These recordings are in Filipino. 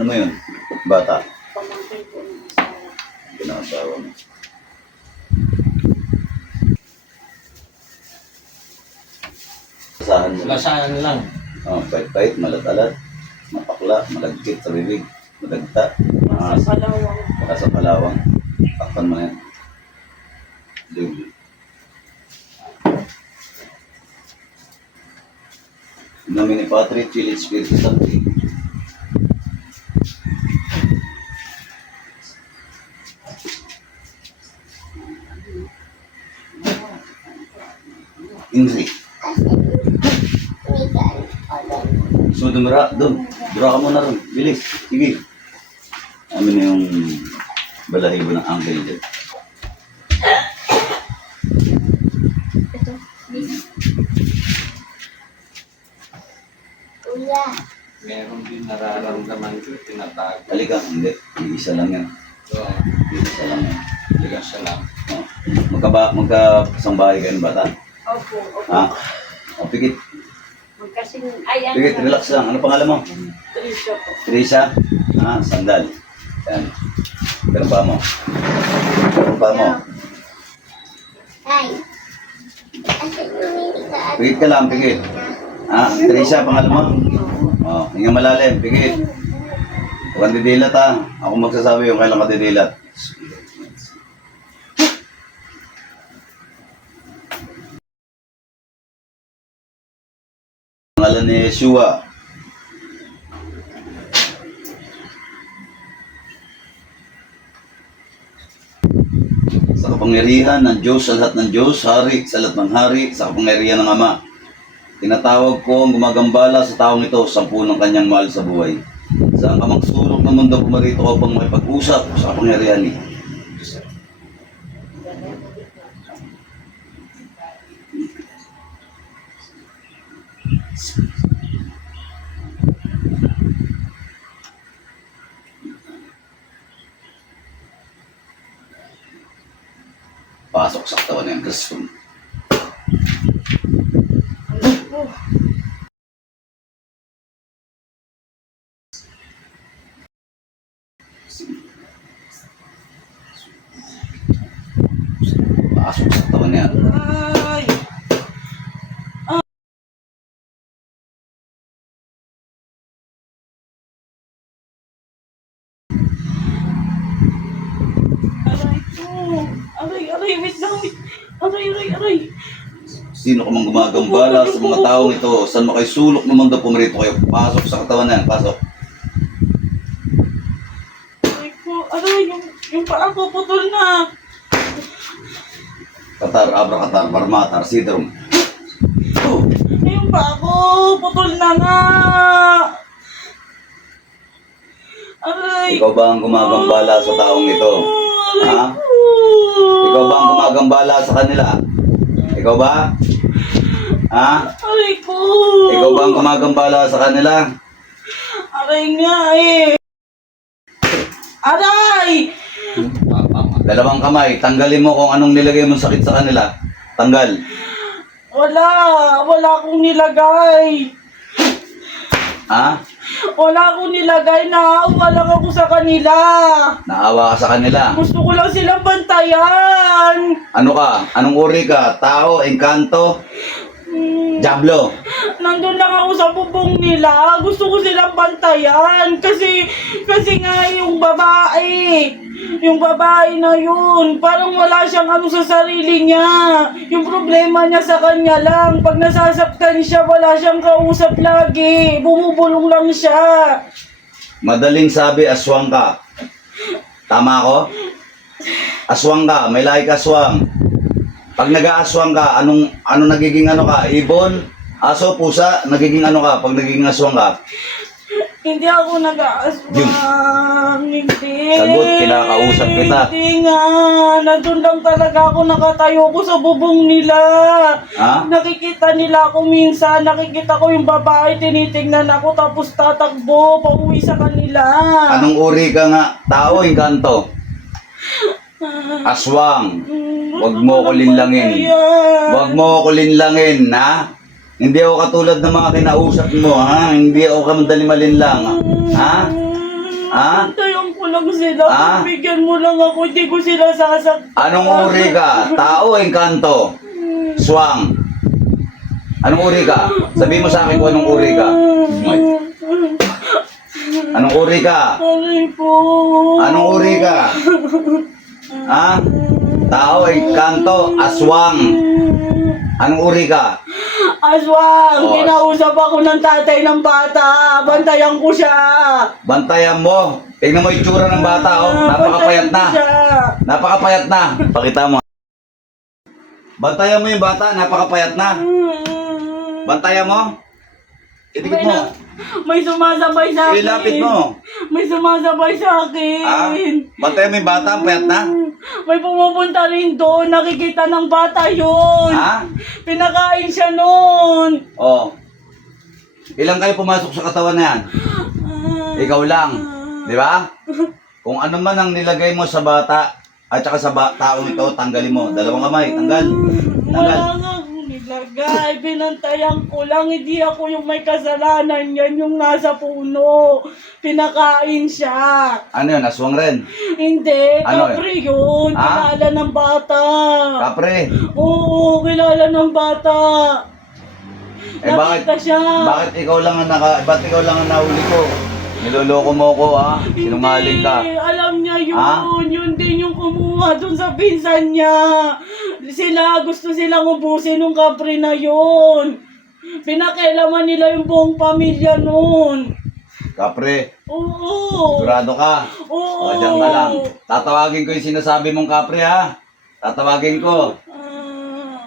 Ano mo yun? Bata? Pamangkin po ng asawa. Pinakasawa mo. Lasahan mo. Lasaan lang. Pait-pait, malat-alat, mapakla, malagkit sa bibig, madagta. Nasa Kalawang. Baka sa kalawang. Takpan mo yan. Libre. Namin ni Patrick, Chile Espiritu Santo. Ingrid. So, dumira, doon. Dura ka muna ron. Bilis. Sige. Amin na yung balahibo ng uncle dyan. Ito. Kuya. Meron din nararamdaman ko, tinatago. Halika, hindi. Iisa lang yan. So, Iisa lang yan. Halika. siya lang. Oh. Magkasang bahay kayo ng bata? Opo, opo. Ha? O, pikit. Magkasing, ay, ano Pikit, lang. relax lang. Ano pangalan mo? Trisha po. Teresa? Ha? Sandal. Yan. Ganun pa mo. Ganun pa mo. Ay. Kasi lumili ka at Pikit ka lang, pikit. Ha? Teresa, pangalan mo? O, hinga malalim, pikit. Huwag kang didilat ha. Ako magsasabi yung kailan ka didilat. Pangalan ni Yeshua. Sa kapangyarihan ng Diyos, sa lahat ng Diyos, hari, sa lahat ng hari, sa kapangyarihan ng Ama. Tinatawag ko ang gumagambala sa taong ito, sampu ng kanyang mahal sa buhay. Sa ang kamagsulok ng mundo, pumarito ko upang makipag-usap sa kapangyarihan ni. Pasok sa katawan ng Kristo. Pasok sa katawan niya. Ay. Aray ko. Aray, wait lang. Aray. Sino ka mang gumagambala sa mga taong ito? Saan makaisulok ng mundo, pumarito kayo? Pasok sa katawan niya. Pasok. Aray ko. Aray, yung paa ko putol na. Katar, abrakatar, barmatar, sidrum. Oh. Yung paa ko putol na nga. Aray. Ikaw ba ang gumagambala sa taong ito? Ha? Ikaw ba ang gumagambala sa kanila? Ikaw ba? Ha? Aray ko. Ikaw ba ang gumagambala sa kanila? Aray nga eh. Aray! Dalawang kamay, tanggalin mo kung anong nilagay mong sakit sa kanila. Tanggal. Wala akong nilagay. Ha? Wala akong nilagay, naawa lang ako sa kanila. Naawa ka sa kanila. Gusto ko lang silang bantayan. Ano ka? Anong uri ka? Tao? Engkanto? Diablo? Nandun lang ako sa bubong nila. Gusto ko silang bantayan. Kasi nga yung babae na yun, parang wala siyang ano sa sarili niya. Yung problema niya sa kanya lang. Pag nasasaktan siya, wala siyang kausap lagi. Bumubulong lang siya. Madaling sabi, aswang ka. Tama ako? Aswang ka, may lahi ka aswang. Pag nag-aaswang ka, anong nagiging ano ka? Ibon? Aso, pusa? Nagiging ano ka pag nagiging aswang ka? Hindi ako nag-aaswang. Hindi. Sagot, kinakausap kita. Hindi nga. Nandun lang talaga ako nakatayo ko sa bubong nila. Ha? Nakikita nila ako minsan. Nakikita ko yung babae. Tinitingnan ako tapos tatakbo. Pauwi sa kanila. Anong uri ka nga? Tao, engkanto? Aswang. Huwag mo ko linlangin. Huwag mo ko linlangin, ha? Hindi ako katulad ng mga kinausap mo, ha? Hindi ako kamdali malinlang, ha? Ha? Antayan ko lang sila. Ah? Bigyan mo lang ako. Hindi ko sila sasaktan. Anong uri ka? Tao, engkanto? Swang? Anong uri ka? Sabihin mo sa akin kung anong uri ka. Ay. Anong uri ka? Aray po. Anong uri ka? Ha? Tao, engkanto, aswang. Anong uri ka? Aswang, Oh. kinausap ako ng tatay ng bata. Bantayan ko siya. Bantayan mo. Tingnan mo yung tsura ng bata, oh. Napakapayat Bantayan ko na. siya. Napakapayat na. Pakita mo. Bantayan mo yung bata, napakapayat na. Bantayan mo. Itikit mo. May sumasabay sa akin. Ilapit mo. May sumasabay sa akin. Ah? Bantayan mo yung bata, ang payat na. May pumupunta rin doon. Nakikita ng bata yun. Ha? Pinakain siya noon. Oh. Ilang kayo pumasok sa katawan na yan? Ikaw lang. Di ba? Kung ano man ang nilagay mo sa bata at saka sa taong ito, tanggalin mo. Dalawang kamay, tanggal. Tanggal. Wala nga akong nilagay. Binantayan ko lang. Hindi ako yung may kasalanan yan. Yung nasa puno. Pinakain siya. Ano yun? Aswang rin? Hindi. Ano Kapre yun. Ah? Kilala ng bata. Kapre. Oo, kilala ng bata. Bakit? Nakita siya. Bakit ikaw lang ang ba't ikaw lang ang nahuli ko? Niloloko mo ko, ha? Sinungaling ka. Hindi, alam niya yun. Ah? Yun din yung kumuha dun sa pinsan niya. Gusto silang ubusin ng kapre na yun. Pinakailaman nila yung buong pamilya nun. Kapre, Oo. sigurado ka. Oo. O, dyan ka lang. Tatawagin ko yung sinasabi mong kapre, ha? Tatawagin ko. Ah.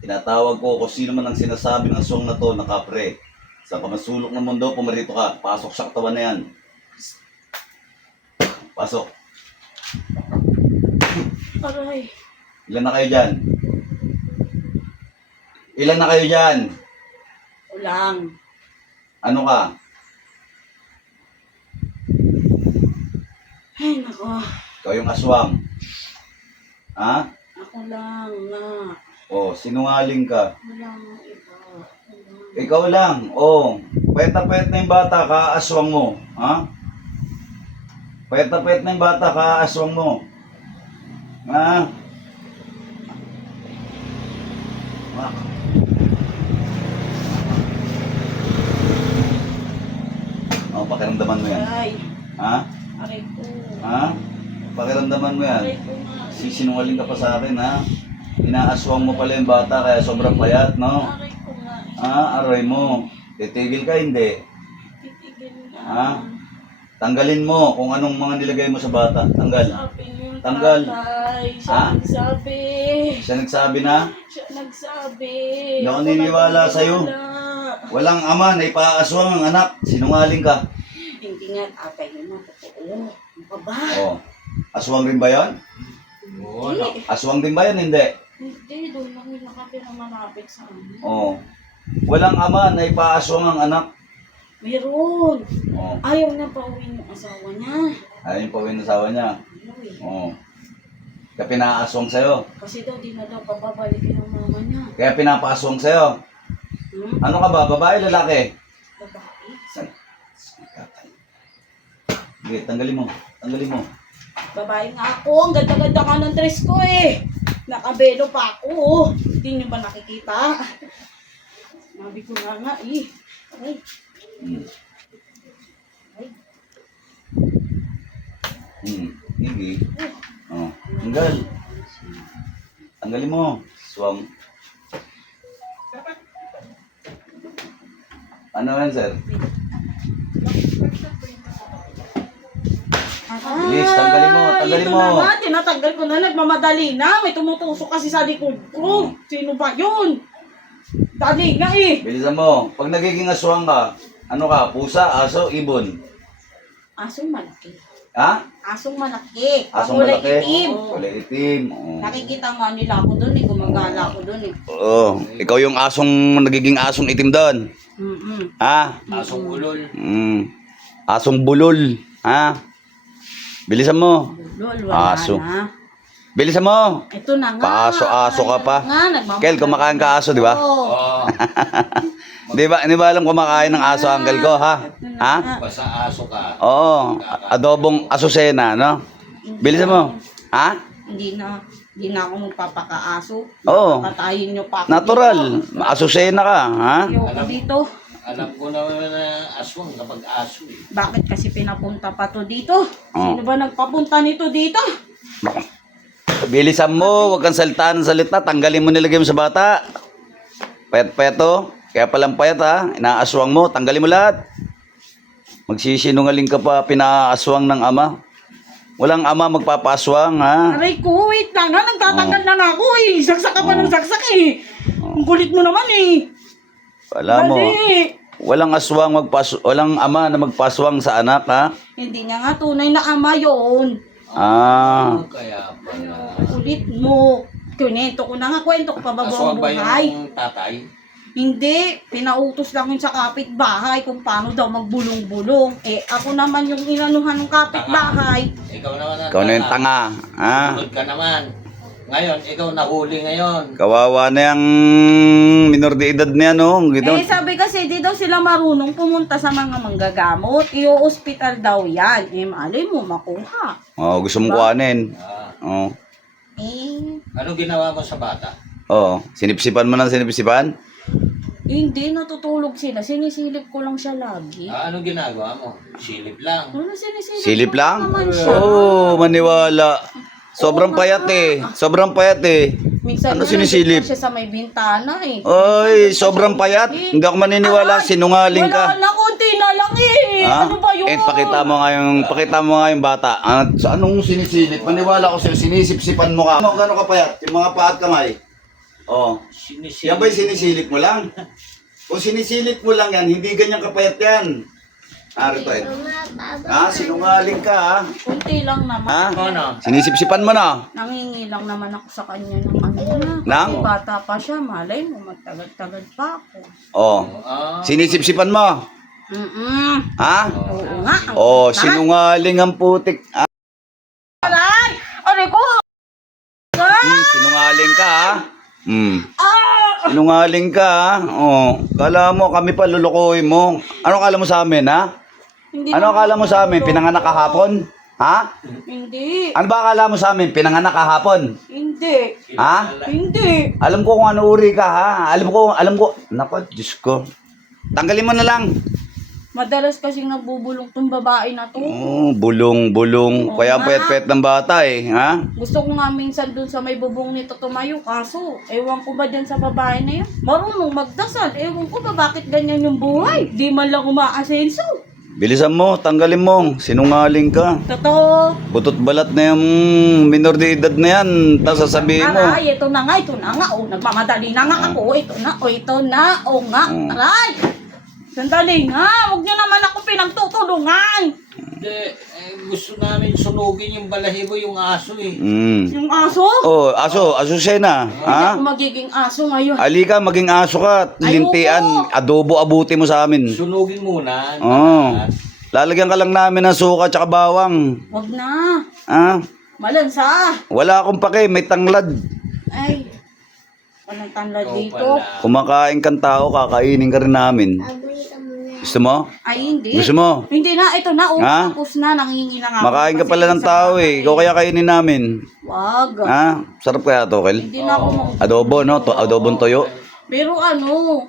Tinatawag ko kung sino man ang sinasabi ng song na to na kapre. Sa kamasulok ng mundo, pumarito ka. Pasok sa katawan na yan. Pasok. Aray. Ilan na kayo dyan? Ilan na kayo dyan? Ulang. Ano ka? Ay, nako. Ikaw yung aswang. Ha? Ako lang na. O, sinungaling ka. Walang iba. Walang. Ikaw lang. O, payat na yung bata, kaaswang mo. Ha? Payat na yung bata, kaaswang mo. Ha? Ah. O, pakiramdaman mo yan. Ay, Ha? aray ko. Ha? Pakiramdaman mo yan. Aray ko nga. Sisinungaling ka pa sa akin, ha? Inaaswang mo pala yung bata, kaya sobrang payat, no? Aray ko nga. Aray mo. Titigil ka, hindi. Titigil na. Ha? Tanggalin mo kung anong mga nilagay mo sa bata. Tanggal. Sabi yung Tanggal. tatay. Siya Ha? nagsabi. Siya nagsabi na, Siya nagsabi. Hindi ako naniniwala sa'yo. walang ama na ipaaswang ang anak. Sinungaling ka. Hindi nga tatay yun na totoo. Ano pa ba? Oh. Aswang rin ba yan? Oo, no. Aswang din ba yan? Hindi. Hindi, doon lang yung nakatira malapit sa amin. Oh. Walang ama na ipaaswang ang anak. Meron. Oh. Ayaw na pauwiin yung asawa niya. Ayun pa yung asawa niya. Ayaw eh. Oh. Kaya pinaaswang sa'yo. Kasi daw di na daw papabalikin ng mama niya. Kaya pinapaaswang sa'yo. Ano ka ba? Babae, lalaki? Babae. San? Sige, tanggalin mo. Tanggalin mo. Babae nga ako. Ang ganda-ganda ka ng dress ko eh. Nakabelo pa ako. Oh. Hindi niyo ba nakikita? Sabi ko nga eh. Ay. Hmm. Ay. Hindi. Oh. Tanggal. Tanggalin mo. Swam. Ano yan, sir? Bilis, tanggalin mo, tanggalin ito mo. na nga, tinatanggal ko na, nagmamadali na. May tumutusok kasi sa likod ko. Sino ba yun? Dali nga eh. Bilisan mo. Pag nagiging aswang ka, ano ka? Pusa, aso, ibon. Asong malaki. Ha? Asong malaki. Asong Kulay malaki? itim. Kulay itim. Oh. Nakikita nga nila ako doon eh. Gumagala ako doon eh. Oo. Ikaw yung nagiging asong itim doon. Ha? Asong ulol. Asong bulol. Ha? Bilisan mo. Lol, wala Aso. na. Bilisan mo. Ito na nga. Paaso-aso ka pa. Nga, nagmamahal. Kel, kumakain ka aso, di ba? Oo. Oo. Di ba alam kumakain ng aso, uncle ko, ha? Ha? Basta aso ka. Oo. Adobong asusena, no? Bilisan mo. Ha? Hindi na ako magpapakaaso. Oo. Patayin niyo pa ako. Natural. Asusena ka, ha? Ayoko dito. Alam ko naman na aswang kapag aso eh. Bakit kasi pinapunta pa to dito? Sino ba nagpapunta nito dito? Bilisan mo, huwag kang salita ng salita. Tanggalin mo nilagay mo sa bata. Payat-payat to. Kaya palang payat ha. Inaaswang mo, tanggalin mo lahat. Magsisinungaling ka pa, pinaaswang ng ama. Walang ama magpapaswang ha. Aray ko, wait lang ha. Nagtatanggal na nga ako eh. Saksak ka pa ng saksak eh. Ang kulit mo naman eh. Alam mo, Dali. walang aswang walang ama na magpaswang sa anak ha. Hindi niya nga tunay na ama yun. Ah, Kaya pala. Kulit mo. Kwento ko na nga, kwento ko pa ba buong Aswang ba buhay? yung tatay? Hindi, pinautos lang yun sa kapitbahay kung paano daw magbulong-bulong. Eh, ako naman yung inanuhan ng kapitbahay. Ikaw naman ang ikaw na yung tanga. Ha? Sunod ka naman. Ngayon, ikaw nahuli ngayon. Kawawa na yung minor de edad niya no. Eh, sabi kasi, di daw sila marunong pumunta sa mga manggagamot. I-hospital daw yan. Eh, malay mo, makuha. Oh, gusto mong kuhanin. Ah, Oh. Eh, ano ginawa mo sa bata? Oh, sinipsipan mo ng sinipsipan? hindi, natutulog sila. Sinisilip ko lang siya lagi. Ah, ano ginagawa mo? Silip lang. Ano, sinisilip Silip ko lang? naman siya. Oh, maniwala. Sobrang payat eh. Sobrang payat eh. Minsan Ano nga, sinisilip? nandito siya sa may bintana eh. Ay, sobrang payat. Hindi ako maniniwala. Sinungaling Wala ka. na, konti na lang eh. Ha? Ano ba yun? Eh, pakita mo nga yung bata. Sa anong sinisilip? Maniwala ko sa'yo, sinisip-sipan mo ka. Ano, gano'n kapayat? Yung mga paa at kamay. Oh. Yan ba'y sinisilip mo lang? Kung sinisilip mo lang yan, hindi ganyan kapayat yan. Rito eh. Sinungaling ka ha. Konti lang naman. Ha? Ano? Sinisip-sipan mo na. Nangingi lang naman ako sa kanya ng ano na. Nang? Kasi bata pa siya, malay mo, magtagal-tagal pa ako. Oh. Ah, Sinisip-sipan mo. Ha? Oo nga. ang Oh, kulit na. sinungaling ang putik. Aray! Aray ko! Sinungaling ka ha. Ah! Sinungaling ka ha. Oh, kala mo kami pa lulukoy mo. Ano kala mo sa amin ha? Hindi Ano naman akala mo sa amin? ako- Pinanganak kahapon? Ha? Hindi. Ano ba akala mo sa amin? Pinanganak kahapon? Hindi. Ha? Hindi. Alam ko kung ano uri ka ha. Alam ko. Nako, Diyos ko. Tanggalin mo na lang. Madalas kasing nagbubulong tong babae na to. Oh, bulong. Oo Kaya ang nga. payat-payat ng bata eh. Ha? Gusto ko nga minsan dun sa may bubong nito tumayo. Kaso, ewan ko ba dyan sa babae na yun? Marunong magdasal. Ewan ko ba bakit ganyan yung buhay? Di man lang umaasenso. Bilisan mo, tanggalin mo. Sinungaling ka. Totoo. Butot balat na yung minor de edad na yan. Tapos sasabihin mo. Aray, ito na nga. Oh, nagmamadali na nga ako. Ito na. Oh nga. Aray. Sandali nga. Huwag niyo naman ako pinagtutulungan. hindi. Gusto namin sunugin yung balahibo yung aso eh. Yung aso? Oh, aso Sena. Hindi Ha? ako magiging aso ngayon. Halika, maging aso ka. Lintian. Adobo abuti mo sa amin. Sunugin muna. Oh. Lalagyan ka lang namin ng suka at bawang. Huwag na. Ha? Malansa. Wala akong pake, may tanglad. Ay. Walang tanlad Ikaw dito. pala. Kumakain kang tao, kakainin ka rin namin. Gusto mo? Ay, hindi. Gusto mo? Hindi na, ito na. Ha? Tapos na, nangingi na nga. ako Makain ka kasi pala ng sa tao bahay. eh. Ikaw kaya kainin namin. Wag. Ha? Sarap kaya to, Kel? Hindi na ako Adobo, no? Adobong toyo. Pero ano,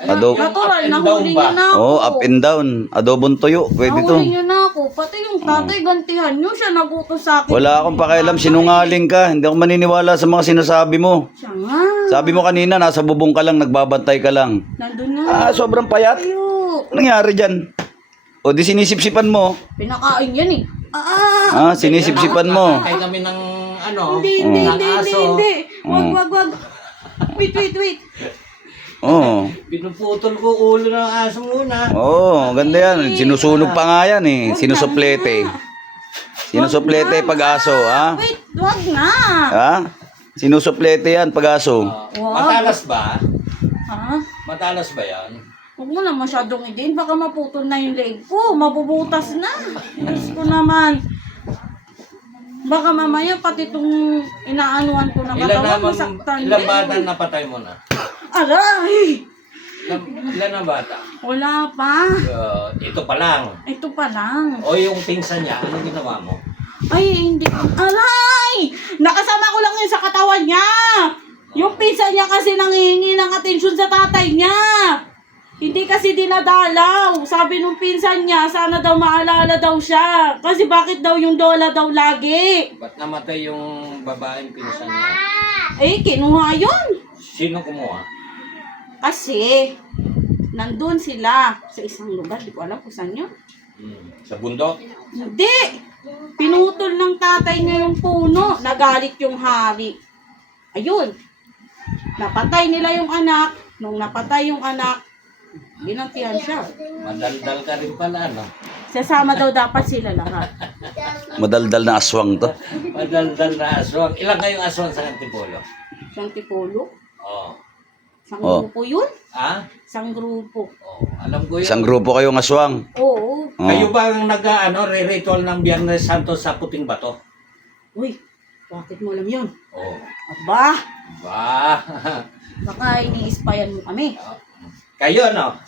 Adobo. natural, Up and nahuli down ba? niyo na ako. Oh, up and down. Adobong toyo. Pwede to. Nahuli niyo na ako. Pati yung tatay, gantihan niyo. Siya nagutos sa akin. Wala akong pakialam, sinungaling ka. Hindi ako maniniwala sa mga sinasabi mo. Siya nga. Sabi mo kanina, nasa bubong ka lang, nagbabantay ka lang. Nandun na. Sobrang payat. Ayo. Anong nangyari dyan? O di sinisip-sipan mo. Pinakain yan eh. Ah! Sinisip-sipan mo. Kaya kami ng ano, Hindi. ng aso. Wag. Wait. Oo. Pinuputol ko ulo ng aso muna. Oo, ganda yan. Sinusunog pa nga yan eh. Sinusuplete. Sinusuplete pag aso, ha? Wait, wag na. Ha? Sinusuplete yan pag aso. Matalas ba? Ha? Matalas ba yan? Huwag mo na masyadong idin. Baka maputol na yung leg ko. Mabubutas na. Diyos ko naman. Baka mamaya pati itong inaanuhan ko na katawan, masaktan Ilan din. bata napatay mo na? Aray! Ilan na bata? Wala pa. Ito pa lang. Ito pa lang. O yung pinsan niya, anong ginawa mo? Ay, hindi. Aray! Nakasama ko lang yun sa katawan niya. Yung pinsan niya kasi nangihingi ng atensyon sa tatay niya. Hindi kasi dinadalaw. Sabi nung pinsan niya, sana daw maalala daw siya. Kasi bakit daw yung lola daw lagi? Ba't namatay yung babaeng pinsan niya? Eh, kinuha yun. Sino kumuha? Kasi, nandun sila sa isang lugar. Di ko alam kung saan yun. Sa bundok? Hindi. Pinutol ng tatay niya yung puno. Nagalit yung hari. Ayun. Napatay nila yung anak. Nung napatay yung anak, ginantihan siya. Madaldal ka rin pala, no? Sasama daw dapat sila lahat. Madaldal na aswang to. Madaldal na aswang. Ilan kayong aswang sa Antipolo? Siyang tipolo. Oo. Isang Oh. grupo yun. Ha? Isang grupo. Oo. Alam ko yun. Isang grupo kayong aswang. Oo. Oh. Kayo ba ang re-ritual ng Biyernes Santo sa Puting Bato? Uy, bakit mo alam yun? Oo. Aba, Ba? baka ini-ispayan mo kami. Kayo, no?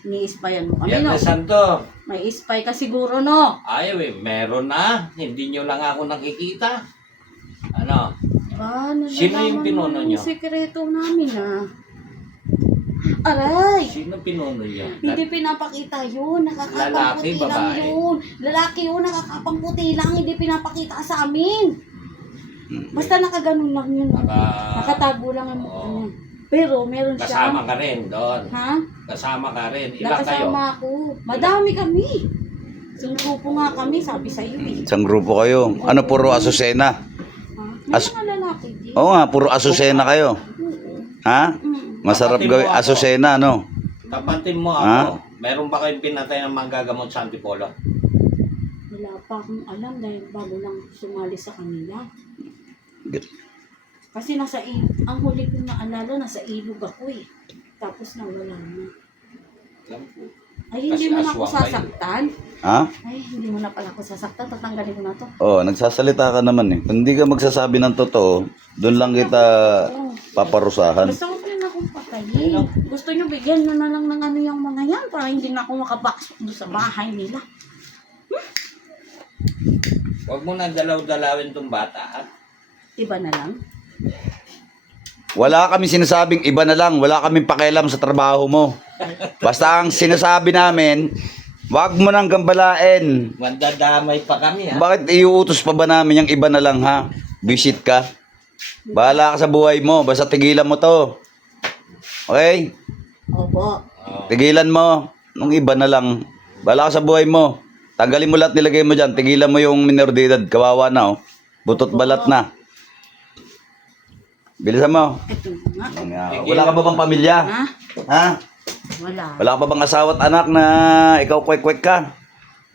Ini-ispayan mo kami, no? Biyernes Santo. May ispay ka siguro, no? Ay, meron na. Hindi nyo lang ako nakikita. Ano? Ba, Sino yung pinuno nyo? Sekreto namin, ah. Aray! Sino pinuno nyo? Hindi pinapakita yun. Nakakapang Lalaki, puti lang babae? yun. Lalaki yun, nakakapang puti lang. Hindi pinapakita sa amin. Basta nakaganon lang yun. Nakatago lang ang mukha niya. Pero meron siya. Kasama ka rin doon. Ha? Kasama ka rin. Ilan kayo? Nakasama ako. Madami kami. Isang grupo nga kami, sabi sa iyo eh. Isang grupo kayo. Ano, puro asusena? Ha? May mga lalaki din. Oo nga, puro asusena kayo. Ha? Masarap gawin asusena, no? Kapatin mo ako. Ha? Meron ba kayong pinatay ng manggagamot sa Antipolo? Wala pa akong alam dahil bago lang sumali sa kanila. Kasi ang huli kong naalala, nasa ilog ako eh. Tapos nawala na. Alam ko. Ay, hindi Kasi mo na ako aswang kayo. sasaktan. Ha? Ay, hindi mo na pala ako sasaktan. Tatanggalin ko na to. Oh, nagsasalita ka naman eh. Kung hindi ka magsasabi ng totoo, doon lang kita paparusahan. Basta huwag niyo na akong patayin. Gusto niyo bigyan nyo na lang ng ano yung mga yan para hindi na ako makapasok doon sa bahay nila. Huwag mo na dalaw-dalawin tong bata. Ha? Iba na lang. Wala kami sinasabing iba na lang. Wala kaming pakialam sa trabaho mo. Basta ang sinasabi namin, wag mo nang gambalain. Mandadamay pa kami, ha? Bakit iuutos pa ba namin yung iba na lang, ha? Visit ka. Bahala ka sa buhay mo. Basta tigilan mo to. Okay? Opo. Tigilan mo. Nung iba na lang. Bahala ka sa buhay mo. Tanggalin mo lahat, nilagay mo dyan. Tigilan mo yung minor de edad. Kawawa na, oh. Butot balat na. Bilisan mo. Ito nga. Wala ka ba bang pamilya? Ha? Ha? Wala. Wala ka ba bang asawa at anak na ikaw kwek-kwek ka?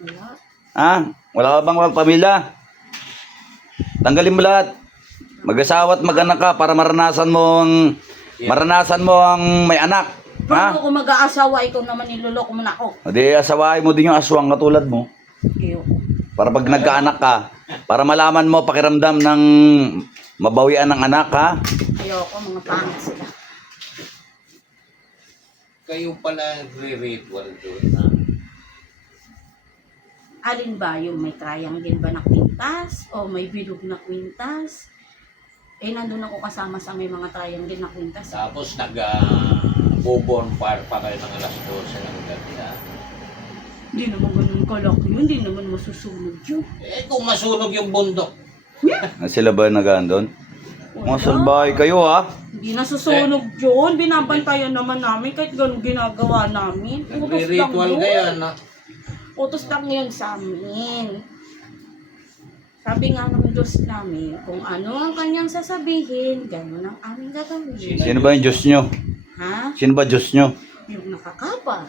Wala. Ha? Wala ka bang pamilya? Tanggalin mo lahat. Mag-asawa at mag-anak ka para maranasan mo ang may anak. Paano Ha? ako mag-aasawa? Ikaw naman niloloko mo na ako. O di asawain mo din yung aswang katulad mo. Ayoko. Para pag nagkaanak ka, para malaman mo pakiramdam ng mabawian ng anak, ha? Ayoko, mga pangit sila. Kayo pala re-ritual doon, ha? Alin ba yung may triangle ba na kwintas? O may bilog na kwintas? Eh, nandun ako kasama sa may mga triangle na kwintas. Tapos nag-bonfire pa kayo ng alas 12 ng gabi, ha? Hindi naman ganun kalaki yun. Hindi naman masusunog yun. Eh, kung masunog yung bundok. Sila ba nagaan doon? Mga salbahay kayo, ha? Hindi nasusunog yun. Binabantayan naman namin kahit ganun ginagawa namin. Utos lang Nagre-ritual yun. kayo, no? Utos lang yun sa amin. Sabi nga ng Diyos namin, kung ano ang kanyang sasabihin, gano'n ang aming gagawin. Sino ba yung Diyos nyo? Ha? Sino ba Diyos nyo? Yung nakakapa.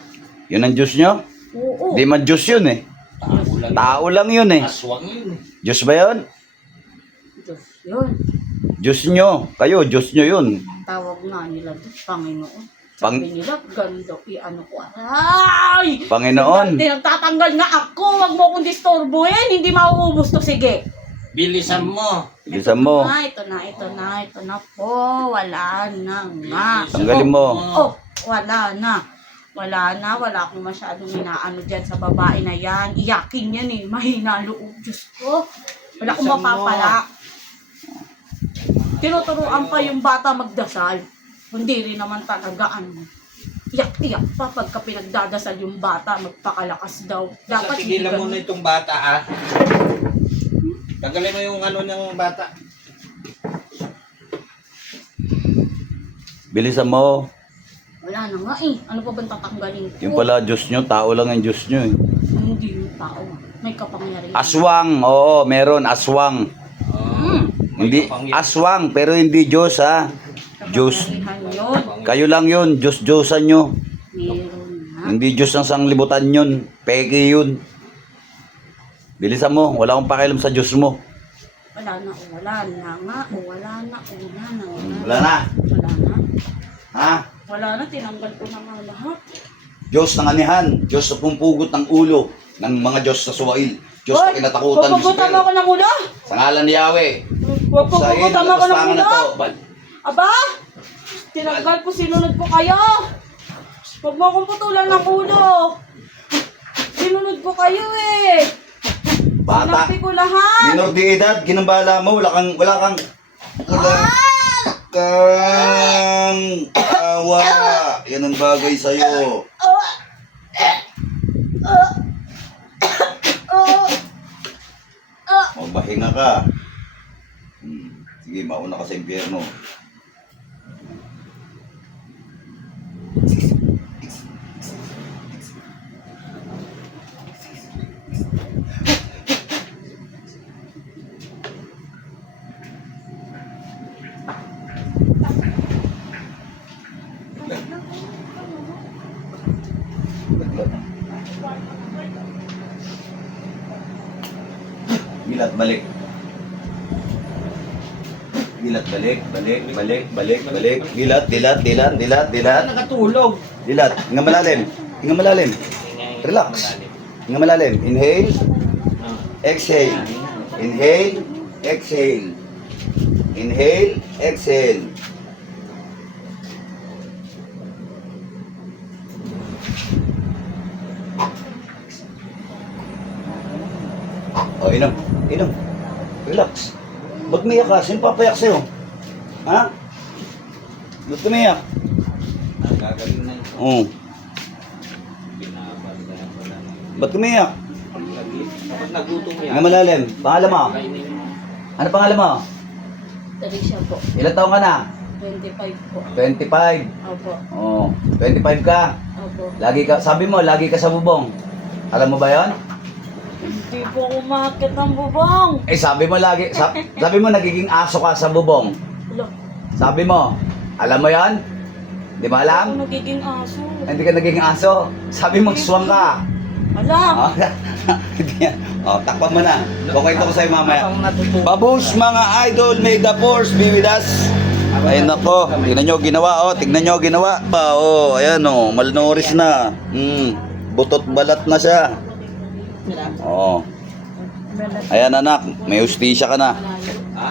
Yun ang Diyos nyo? Oo. Di man Diyos yun, eh. Tao lang. Tao lang yun, eh. Aswang yun, eh. Diyos ba yun? Diyos yun. Diyos nyo. Kayo, Diyos nyo yun. Tawag nga nila doon, Panginoon. Pang- Sabi nila, ganda, i-ano ko. Ay! Panginoon. Nagtatanggal nga ako. Wag mo akong disturbuhin. Hindi mauubos to. Sige. Bilisan mo. Bilisan mo. Ito na po. Wala na nga. Tanggalin mo. Oh, wala na. Wala akong masyadong inaano dyan sa babae na yan. Iyakin yan eh. Mahina loob. Diyos ko. Wala akong Bilisan mo. mapapala. Tinuturuan pa yung bata magdasal. Hindi rin naman talaga ano. Iyak-iyak pa pagka pinagdadasal yung bata, magpakalakas daw. Dapat Dapat hindi tigilan mo na ganun. itong bata ah. Tagalin mo yung ano ng bata. Bilisan mo. Wala na nga eh. Ano pa bang tatanggalin ko? Yung pala Diyos nyo, tao lang ang Diyos nyo eh. Hindi yung tao. May kapangyarihan. Aswang, oo, meron, aswang. Hindi, aswang, pero hindi Diyos ha. Diyos. Kapangyarihan yun. Kayo lang yun, Diyos-Diyosan nyo. Meron na. Hindi Diyos ang sanglibutan yun. Peke yun. Bilisan mo, wala akong pakialam sa Diyos mo. Wala na. Wala na. Wala na. Wala na. Ha? Wala na. Tinanggal ko na nga lahat. Diyos ng anihan, Diyos na pumpugot ng ulo ng mga Diyos sa suwail. Diyos na kinatakutan ng Pupugutan mo ako ng ulo? Sa ngalan ni Yahweh. Huwag Sa iyo, pupugutan mo ako ng natastangan ulo? na to. Aba! Tinanggal ko, sinunod ko kayo. Huwag mo akong putulan ng ulo. Sinunod ko kayo eh. Bata, Sinabi ko lahat. minor de edad, ginambala mo, wala kang awa. Yan ang bagay sa'yo. Magbahinga ka. Sige, mauna ka sa impyerno. Gilat balik. Gilat balik. Gilat. Nakatulog. Dilat. Hinga malalim. Relax. Hinga malalim. Inhale. Exhale. Inhale. Exhale. Inhale. Exhale. Oh, inom. Relax. Ba't umiyak ka? Sino papayak sa'yo? Ha? Ba't umiyak? Gagaling na ito. Oo. Ba't umiyak? Kapag nagutom yan. Hinga malalim. Pangalan mo? Kainin mo. Ano pangalan mo? Tarisha po. Ilan taong ka na? 25 po. 25. Opo. Oo. 25 ka. Opo. Sabi mo, lagi ka sa bubong. Alam mo ba yon? Hindi po umakit ng bubong. Eh, sabi mo lagi, sabi mo nagiging aso ka sa bubong. Wala. Sabi mo, alam mo yon? Di ba Ako alam? nagiging aso. Hindi ka nagiging aso. Sabi mo, swang ka. Wala. Oh, hindi yan. Oh, takpan mo na. Kukwento ko sa'yo mamaya. Habang natutulog. Babush, mga idol, may the force be with us. Ayun nako, tignan nyo ginawa, ayan malnourished na. Butot balat na siya. Ayan anak, may ustisya ka na. Ha?